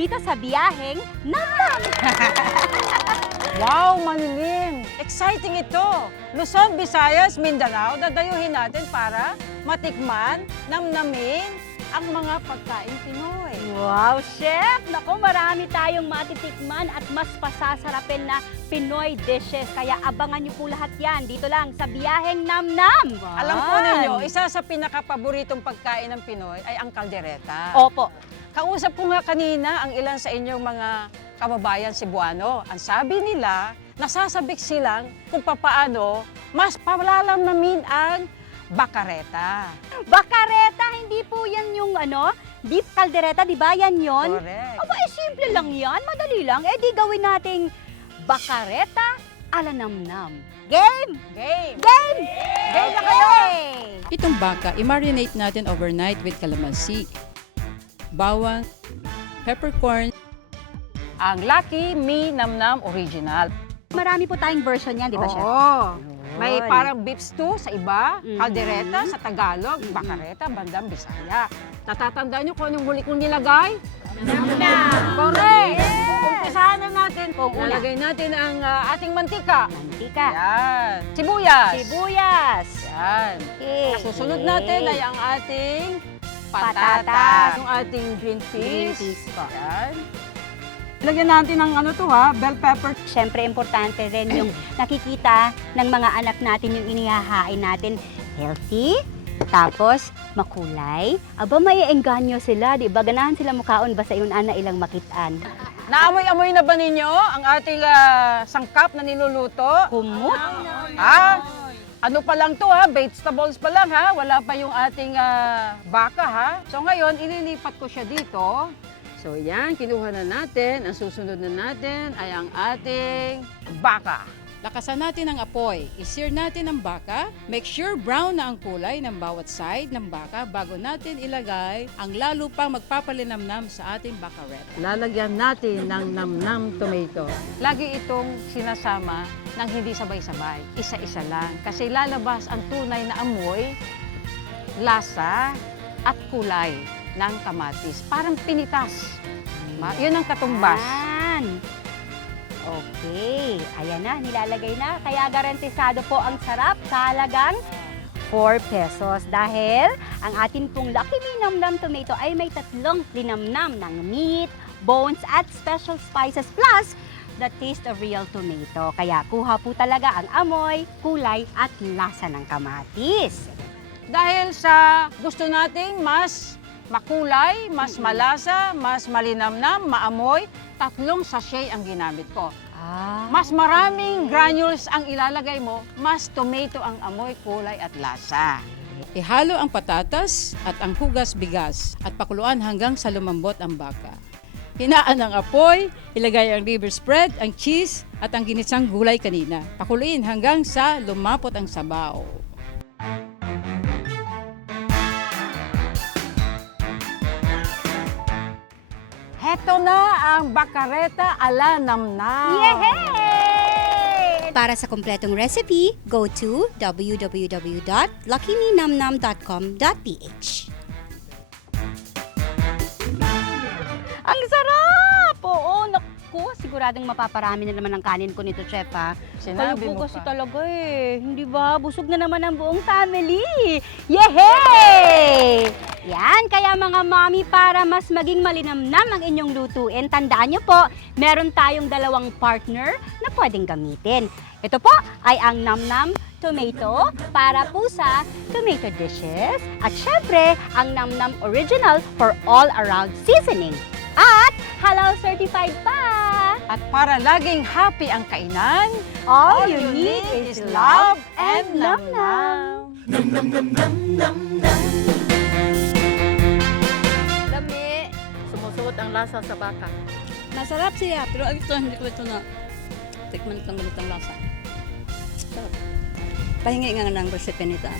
dito sa biyaheng Namnam! Wow, Manilim! Exciting ito! Luzon, Visayas, Mindanao, dadayuhin natin para matikman, namnamin ang mga pagkain Pinoy. Wow, Chef! Naku, marami tayong matitikman at mas pasasarapin na Pinoy dishes. Kaya abangan niyo po lahat yan dito lang sa biyaheng Namnam! Alam po ninyo, isa sa pinakapaboritong pagkain ng Pinoy ay ang kaldereta. Opo. Kausap ko nga kanina ang ilan sa inyong mga kababayan Cebuano. Ang sabi nila, nasasabik silang kung papaano mas palalam namin ang bakareta. Bakareta, hindi po yan yung ano, beef caldereta, di ba? Yan yon. Correct. Aba, eh, simple lang yan. Madali lang. Eh, di gawin nating bakareta ala namnam. Game! Game! Game! Game na kayo! Itong baka, i-marinate natin overnight with calamansi, bawang, peppercorn, Ang Lucky Me Namnam Original. Marami po tayong version yan, di ba, Chef? Oo. May parang beef stew sa iba, Mhm. kaldereta sa Tagalog, Mhm. bakareta, bandang Bisaya. Natatandaan niyo kung anong huli kong nilagay? Namnam! Correct! Umpisahan na natin. Kung. Nalagay natin ang ah, ating mantika. Mantika. Yan. Sibuyas. Sibuyas. Yan. Okay. Susunod natin ay ang ating Patatas. Yung ating green Green peas. peas po. Yan. Lagyan natin ng ano to ha, bell pepper. Siyempre, importante rin yung nakikita ng mga anak natin yung inihahain natin. Healthy, tapos makulay. Aba, may engganyo sila, di ba? Ganahan sila mukaon basta yung ana ilang makitaan. Naamoy-amoy na ba ninyo ang ating ah, sangkap na niluluto? Kumot. Ha? Ano pa lang to ha? Vegetables pa lang ha? Wala pa yung ating ah, baka ha? So ngayon, ililipat ko siya dito. So yan, kinuha na natin. Ang susunod na natin ay ang ating baka. Lakasan natin ang apoy. I-sear natin ang baka. Make sure brown na ang kulay ng bawat side ng baka bago natin ilagay ang lalo pang magpapalinamnam sa ating bakareta. Lalagyan natin ng namnam tomato. Lagi itong sinasama ng hindi sabay-sabay. Isa-isa lang. Kasi lalabas ang tunay na amoy, lasa, at kulay ng kamatis. Parang pinitas. Ma- Yun ang katumbas. Yan. Okay. Ayan na, nilalagay na. Kaya garantisado po ang sarap sa halagang 4 pesos. Dahil ang atin pong Lucky Me Nam Nam Tomato ay may tatlong linamnam ng meat, bones, at special spices plus the taste of real tomato. Kaya kuha po talaga ang amoy, kulay, at lasa ng kamatis. Dahil sa gusto nating mas makulay, mas malasa, mas malinamnam, maamoy, tatlong sachet ang ginamit ko. Ah, Mas maraming granules ang ilalagay mo, mas tomato ang amoy, kulay at lasa. Ihalo ang patatas at ang hugas bigas at pakuluan hanggang sa lumambot ang baka. Hinaan ang apoy, ilagay ang liver spread, ang cheese at ang ginisang gulay kanina. Pakuluin hanggang sa lumapot ang sabaw. Heto na ang bakareta ala namnam. Yehey! Para sa kompletong recipe, go to www.luckyminamnam.com.ph Ang sarap! Oo, naku, siguradong mapaparami na naman ang kanin ko nito, Chef, ha? Sinabi Kayo mo po kasi pa. talaga eh. Hindi ba? Busog na naman ang buong family. Yehey! Mga mami, para mas maging malinamnam ang inyong lutuin, tandaan nyo po, meron tayong dalawang partner na pwedeng gamitin. Ito po ay ang Namnam Tomato para po sa tomato dishes. At syempre, ang Namnam Original for all-around seasoning. At halal certified pa! At para laging happy ang kainan, All you need is love and namnam. Dami. Ang lasa sa baka. Masarap siya, pero ito hindi ko ito na tikman itong ganitong lasa. Sarap. Pahingi nga ng recipe nito.